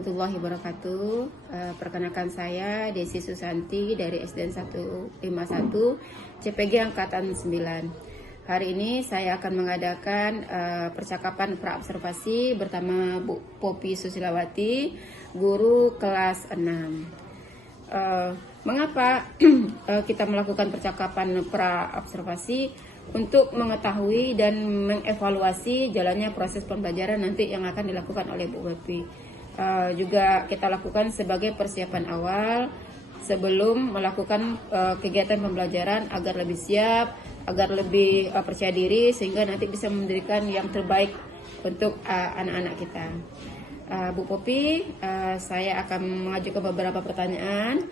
warahmatullahi wabarakatuh. Perkenalkan saya Desi Susanti dari SDN 151 CPG Angkatan 9. Hari ini saya akan mengadakan percakapan pra-observasi bersama Bu Poppy Susilawati, guru kelas 6. Mengapa kita melakukan percakapan pra-observasi? Untuk mengetahui dan mengevaluasi jalannya proses pembelajaran nanti yang akan dilakukan oleh Bu Poppy. Juga kita lakukan sebagai persiapan awal sebelum melakukan kegiatan pembelajaran agar lebih siap, agar lebih percaya diri, sehingga nanti bisa memberikan yang terbaik untuk anak-anak kita. Bu Poppy, saya akan mengajukan beberapa pertanyaan.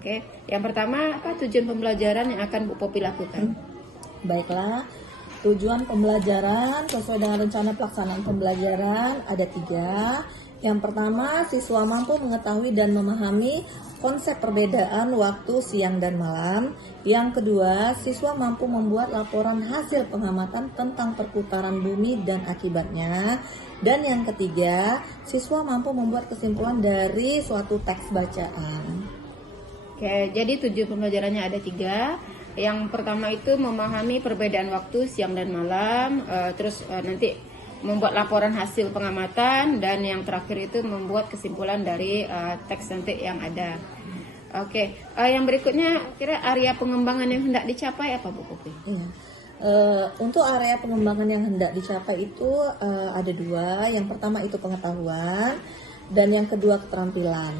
Oke. Yang pertama, apa tujuan pembelajaran yang akan Bu Poppy lakukan? Baiklah, tujuan pembelajaran sesuai dengan rencana pelaksanaan pembelajaran ada 3. Yang pertama, siswa mampu mengetahui dan memahami konsep perbedaan waktu siang dan malam. Yang kedua, siswa mampu membuat laporan hasil pengamatan tentang perputaran bumi dan akibatnya. Dan yang ketiga, siswa mampu membuat kesimpulan dari suatu teks bacaan. Oke, jadi tujuan pembelajarannya ada 3. Yang pertama itu memahami perbedaan waktu siang dan malam, terus nanti membuat laporan hasil pengamatan, dan yang terakhir itu membuat kesimpulan dari teks nanti yang ada. Oke, yang berikutnya kira area pengembangan yang hendak dicapai apa Bu Poppy? Iya. Untuk area pengembangan yang hendak dicapai itu ada 2. Yang pertama itu pengetahuan dan yang kedua keterampilan.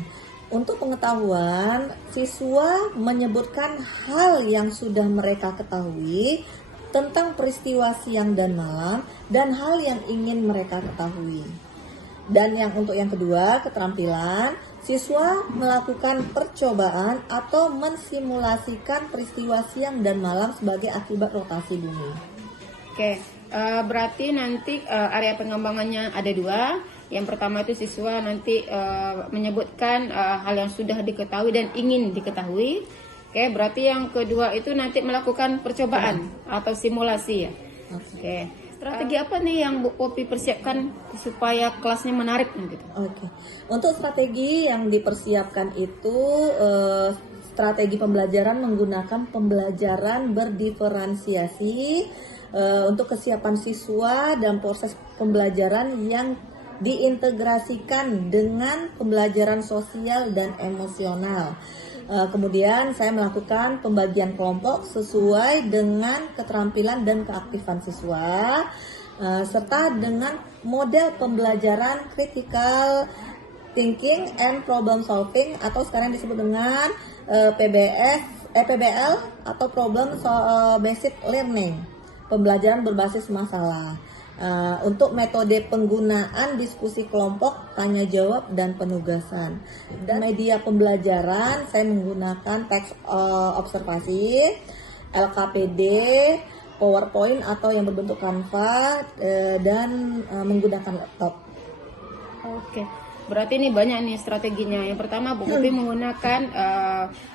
Untuk pengetahuan, siswa menyebutkan hal yang sudah mereka ketahui tentang peristiwa siang dan malam dan hal yang ingin mereka ketahui. Dan untuk yang kedua, keterampilan, siswa melakukan percobaan atau mensimulasikan peristiwa siang dan malam sebagai akibat rotasi bumi. Oke, berarti nanti area pengembangannya ada 2. Yang pertama itu siswa nanti menyebutkan hal yang sudah diketahui dan ingin diketahui. Oke, berarti yang kedua itu nanti melakukan percobaan atau simulasi ya. Oke. Strategi apa nih yang Bu Poppy persiapkan supaya kelasnya menarik gitu? Oke. Untuk strategi yang dipersiapkan itu strategi pembelajaran menggunakan pembelajaran berdiferensiasi untuk kesiapan siswa dan proses pembelajaran yang diintegrasikan dengan pembelajaran sosial dan emosional. Kemudian saya melakukan pembagian kelompok sesuai dengan keterampilan dan keaktifan siswa, serta dengan model pembelajaran critical thinking and problem solving atau sekarang disebut dengan PBL atau problem based learning, pembelajaran berbasis masalah. Untuk metode penggunaan diskusi kelompok, tanya jawab, dan penugasan. Dan media pembelajaran saya menggunakan teks observasi, LKPD, PowerPoint atau yang berbentuk Canva, dan menggunakan laptop. Oke, berarti ini banyak nih strateginya. Yang pertama Bu Poppy menggunakan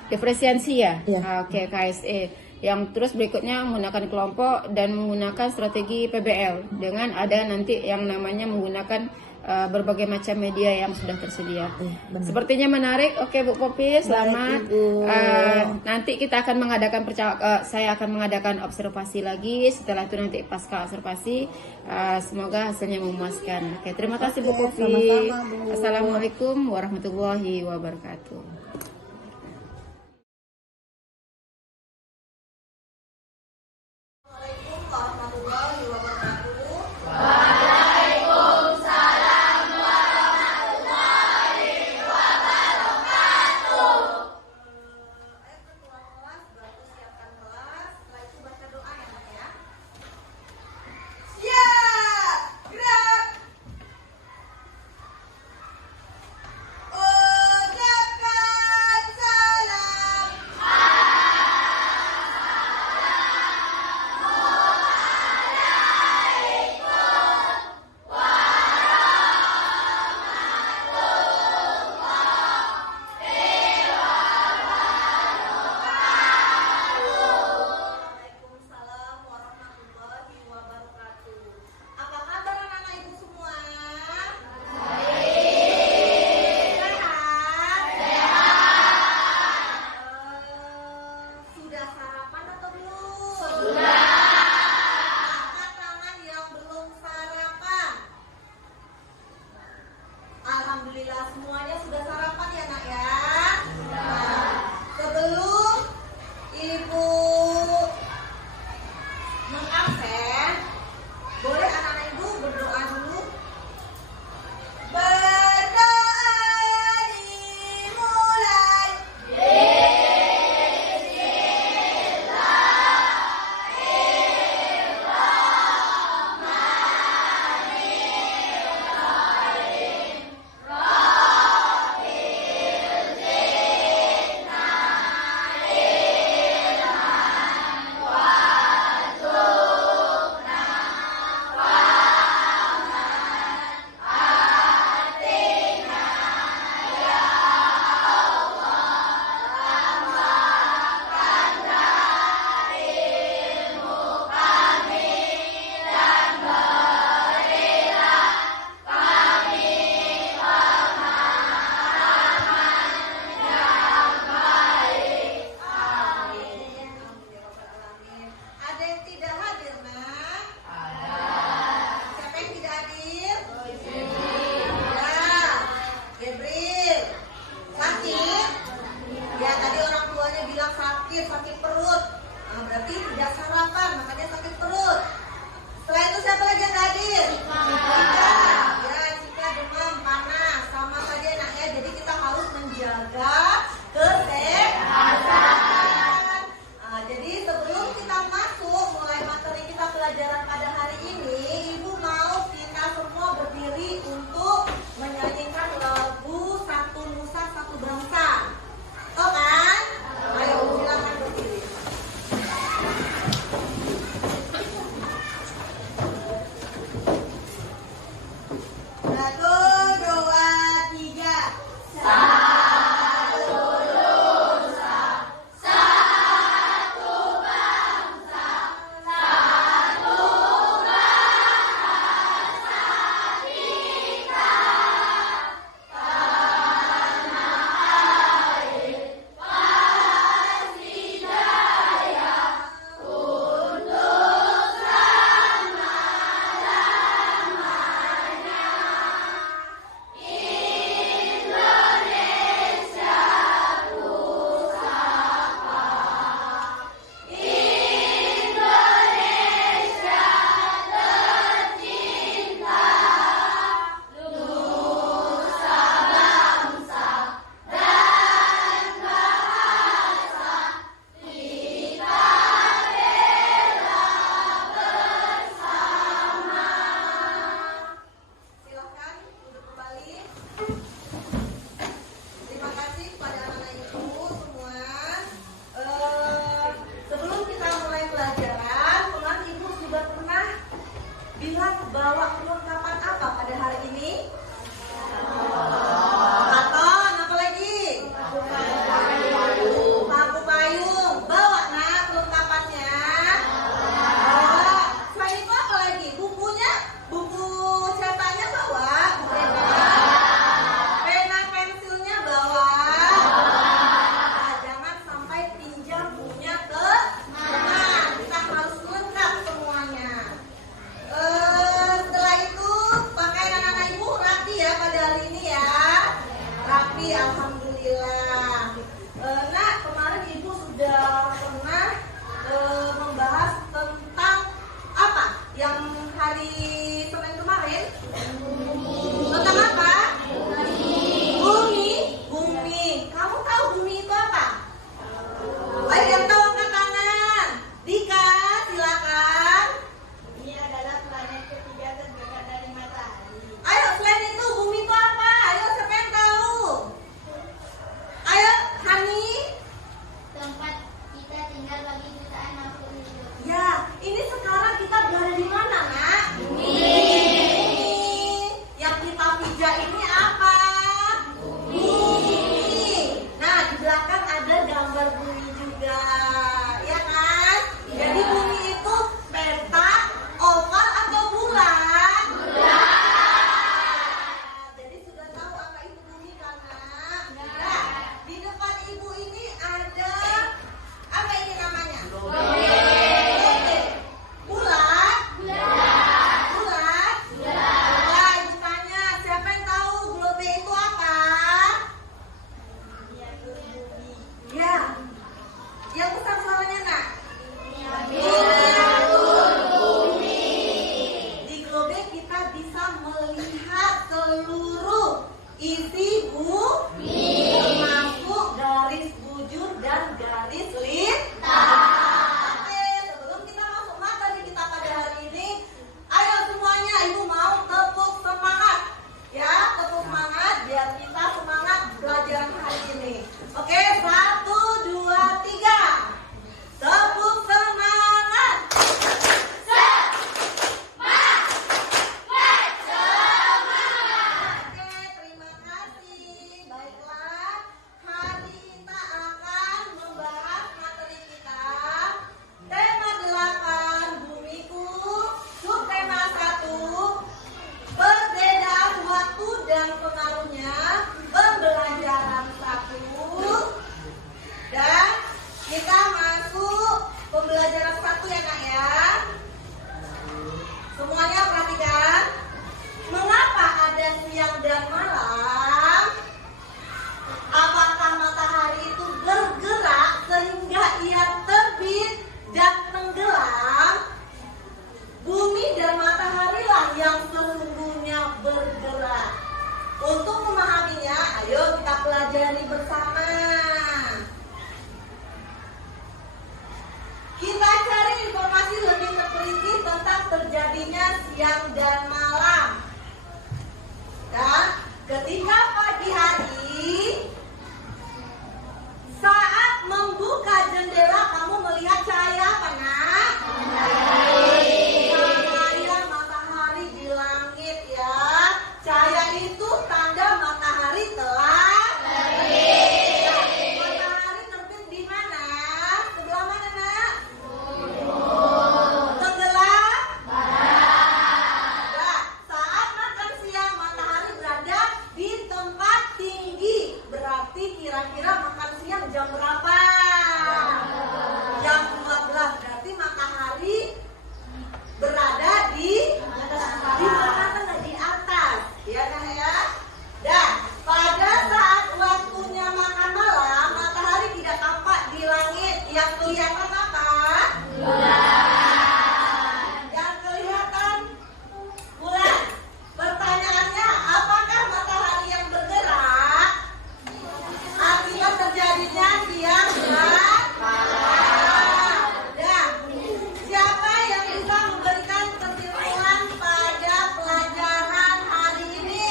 diferensiasi ya, Oke, KSE. Yang terus berikutnya menggunakan kelompok dan menggunakan strategi PBL dengan ada nanti yang namanya menggunakan berbagai macam media yang sudah tersedia. Sepertinya menarik. Oke Bu Poppy, selamat. Nanti kita akan mengadakan saya akan mengadakan observasi lagi. Setelah itu nanti pasca observasi semoga hasilnya memuaskan. Oke, terima kasih Bu Poppy. Sama-sama, Bu. Assalamualaikum warahmatullahi wabarakatuh. siang dan malam. Dan ketika pagi hari, saat membuka jendela kamu melihat cahaya apa, Nak? Cahaya matahari di langit ya. Cahaya itu tanda matahari telah terbit. Matahari terbit di mana? Sebelah mana, Nak? Tenggelam. Nah, saat makan siang matahari berada di tempat tinggi. Berarti kira-kira makan siang jam berapa? Jam 12. Berarti matahari berada di mana? Di atas. Ya kan ya? Dan pada saat waktunya makan malam, matahari tidak tampak di langit. Yang kelihatan apa? Yang kelihatan bulan. Pertanyaannya, apakah matahari yang bergerak akibat terjadinya siang dan malam? Dan siapa yang bisa memberikan kesimpulan pada pelajaran hari ini?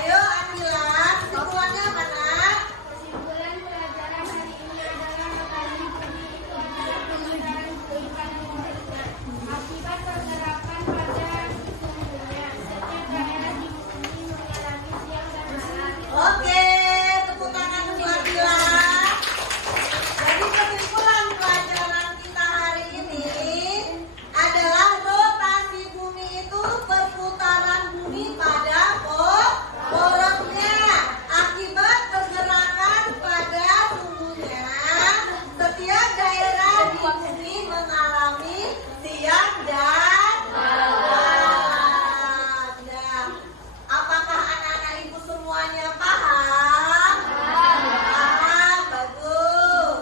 Ayo Akila, kesimpulannya mana? Kesimpulan pelajaran hari ini adalah matahari bumi itu adalah pembenaran kehidupan manusia. Akibat pergerakan pada sesungguhnya, setiap daerah di bumi mengalami siang dan malam. Oke, tepuk tangan dulu Akila. Jadi kesimpulan pelajaran kita hari ini adalah rotasi bumi itu perputaran bumi pada porosnya. Akibat pergerakan pada suhunya, setiap daerah di bumi mengalami siang dan malam. Nah, apakah anak-anak ibu semuanya paham? Paham, bagus.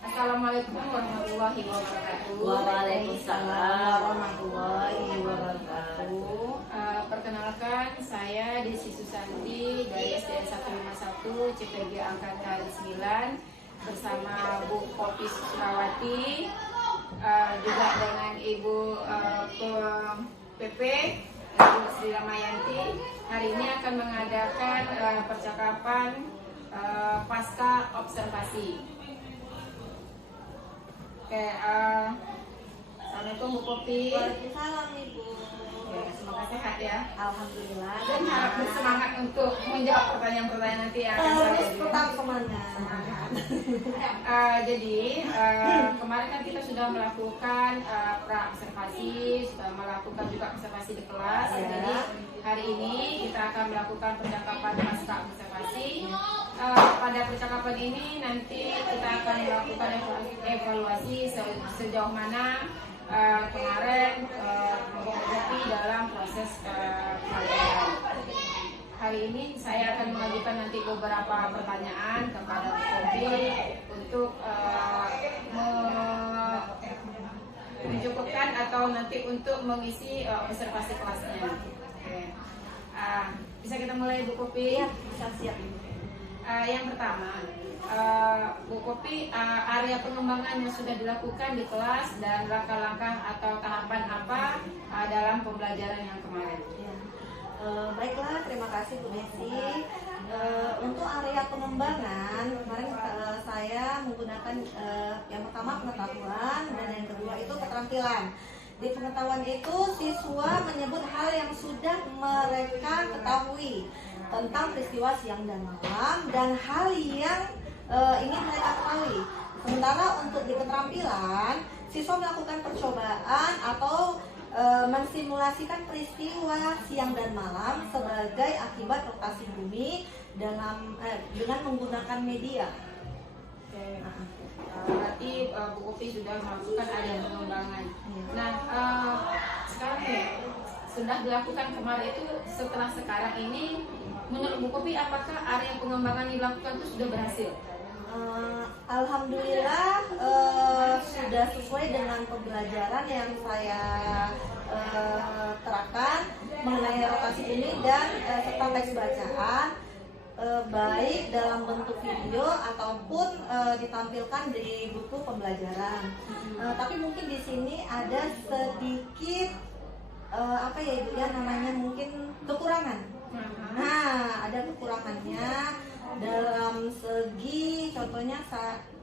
Assalamualaikum warahmatullahi wabarakatuh. Waalaikumsalam warahmatullahi wabarakatuh. Perkenalkan, saya Desi Susanti dari SDN 151 CPG Angkatan 9 bersama Bu Popi Susrawati, juga dengan Ibu PP Ibu Sri Ramayanti. Hari ini akan mengadakan percakapan pasca observasi. Oke, Assalamualaikum Bu Popi. Waalaikumsalam Ibu. Oke, semoga sehat ya. Alhamdulillah. Dan harap bersemangat untuk menjawab pertanyaan-pertanyaan nanti yang akan saya Harus beri. tetap semangat. Jadi kemarin kan kita sudah melakukan pra-observasi, sudah melakukan juga observasi di kelas. Ya. Jadi hari ini kita akan melakukan percakapan pasca observasi. Pada percakapan ini nanti kita akan melakukan evaluasi sejauh mana kemarin menghadapi dalam proses pelajaran. Hari ini saya akan mengajukan nanti beberapa pertanyaan kepada Bu Popi untuk mencukupkan atau nanti untuk mengisi observasi kelasnya. Oke. Bisa kita mulai Bu Popi? Iya, bisa siap. Yang pertama, Bu Popi, area pengembangan yang sudah dilakukan di kelas dan langkah-langkah atau tahapan apa dalam pembelajaran yang kemarin? Ya. Baiklah, terima kasih Bu Desi. Untuk area pengembangan kemarin saya menggunakan yang pertama pengetahuan dan yang kedua itu keterampilan. Di pengetahuan itu siswa menyebut hal yang sudah mereka ketahui tentang peristiwa siang dan malam dan hal yang ingin mereka ketahui. Sementara untuk di keterampilan, siswa melakukan percobaan atau mensimulasikan peristiwa siang dan malam sebagai akibat rotasi bumi dengan menggunakan media. Oke. Berarti Bu Popi sudah melakukan area pengembangan. Nah, sekarang nih, sudah dilakukan kemarin itu, setelah sekarang ini, menurut Bu Popi apakah area pengembangan yang dilakukan itu sudah berhasil? Alhamdulillah sudah sesuai dengan pembelajaran yang saya terapkan mengenai rotasi ini dan serta teks bacaan. baik dalam bentuk video ataupun ditampilkan di buku pembelajaran. Tapi mungkin di sini ada sedikit apa ya Ibu ya namanya mungkin kekurangan. Nah, ada kekurangannya dalam segi contohnya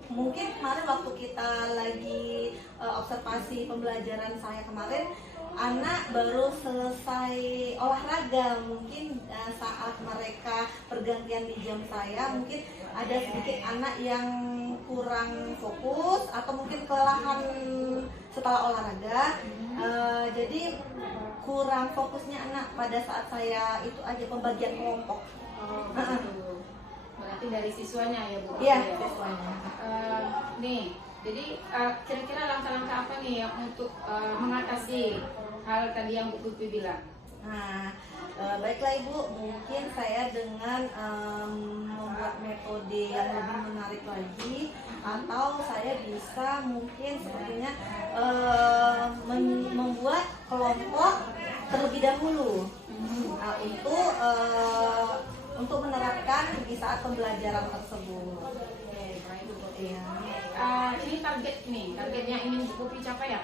mungkin kemarin waktu kita lagi observasi pembelajaran saya kemarin, anak baru selesai olahraga, mungkin saat mereka pergantian di jam saya, mungkin ada sedikit anak yang kurang fokus atau mungkin kelelahan setelah olahraga. Jadi kurang fokusnya anak pada saat saya itu aja pembagian kelompok. Begitu. Berarti dari siswanya ya Bu? Iya, siswanya. Nih, jadi kira-kira langkah-langkah apa nih yang untuk mengatasi hal tadi yang Bu Pupi bilang? Nah, baiklah Ibu, mungkin saya dengan membuat metode yang lebih menarik lagi, atau saya bisa mungkin sepertinya membuat kelompok terlebih dahulu untuk menerapkan di saat pembelajaran tersebut. Oke, baik Bu Pupi. Ya. Ini target yang ingin Bu Pupi capai ya?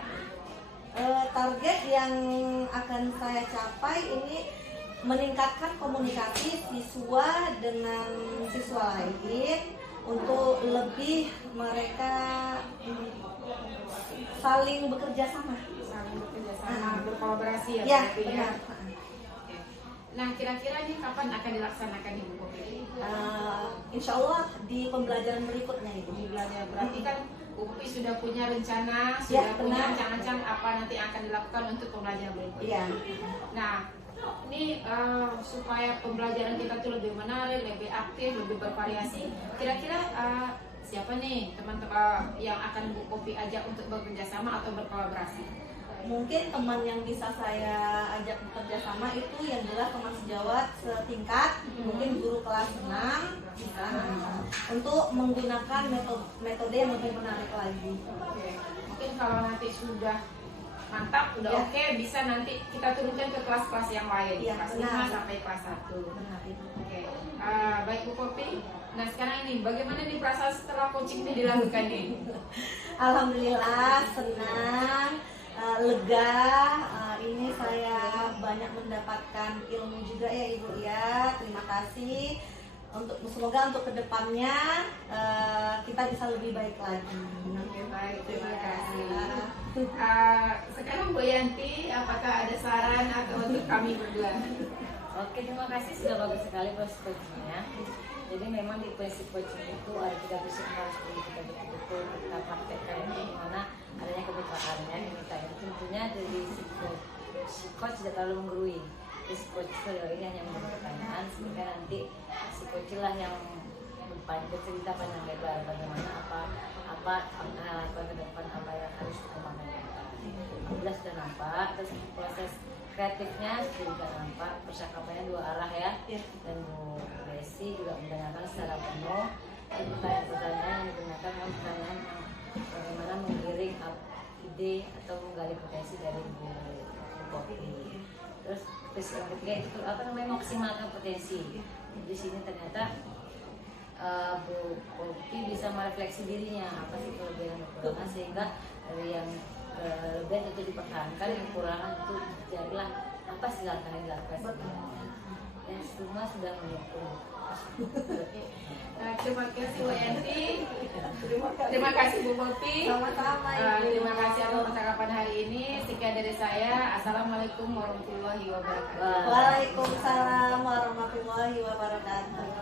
Target yang akan saya capai ini meningkatkan komunikasi siswa dengan siswa lain untuk lebih mereka saling bekerja sama. Berkolaborasi ya, Ya, Bu Pupi ya? benar. Oke. Nah, kira-kira ini kapan akan dilaksanakan Ibu Pupi? Insya Allah di pembelajaran berikutnya Ibu. Di belajar berarti kan Bu Pupi sudah punya rencana, Ya, sudah punya benar. ancang-ancang apa nanti akan dilakukan untuk pembelajaran berikutnya. Iya. Nah, ini supaya pembelajaran kita tuh lebih menarik, lebih aktif, lebih bervariasi. Kira-kira siapa nih teman-teman yang akan Bu Pupi ajak untuk bekerja sama atau berkolaborasi? Mungkin teman yang bisa saya ajak bekerja sama itu yang jelas teman sejawat setingkat, mungkin guru kelas 6 bisa untuk menggunakan metode yang lebih menarik lagi. Oke. Mungkin kalau nanti sudah mantap, udah Ya. oke, bisa nanti kita turunkan ke kelas-kelas yang lain, Ya, kelas benar. 5 sampai kelas 1. Benar Ibu. Oke, baik Bu Pupi. Nah sekarang ini bagaimana nih perasaan setelah coaching ini dilakukan nih? Alhamdulillah senang, lega. Ini saya banyak mendapatkan ilmu juga ya Ibu ya. Terima kasih. Semoga untuk kedepannya kita bisa lebih baik lagi. Oke baik, terima Iya. kasih. Sekarang Bu Yanti, apakah ada saran atau untuk kami berdua? Oke, terima kasih, sudah bagus sekali proses coachingnya. Jadi memang di prinsip coaching itu ada 3 prinsip yang harus kita betul-betul kita praktekkan, di mana adanya kemitraannya. Kemitra itu tentunya dari si coach tidak terlalu menggurui. Jadi si coach itu ini hanya memberi pertanyaan, sehingga nanti si coach lah yang bercerita panjang lebar bagaimana apa harapan ke depan, apa yang harus dikembangkan. Alhamdulillah sudah nampak, terus proses kreatifnya juga nampak, percakapannya 2 arah ya. Dan Bu Desi juga mendengarkan secara penuh. Dan pertanyaan-pertanyaan yang digunakan adalah pertanyaan yang bagaimana menggiring ide atau menggali potensi dari Bu Popi. Terus yang ketiga itu maksimalkan potensi. Di sini ternyata Bu Popi bisa merefleksi dirinya apa sih kelebihan dan kekurangan, sehingga dari yang kelebihan itu dipertahankan, yang kekurangan itu jadilah apa sih langkah yang dilakukan sebenarnya. Dan semua sudah mendukung. Terima kasih Bu Yanti. Terima kasih Bu Popi. Sama-sama Ibu. Terima kasih atas percakapan hari ini. Sekian dari saya. Assalamualaikum warahmatullahi wabarakatuh. Waalaikumsalam warahmatullahi wabarakatuh.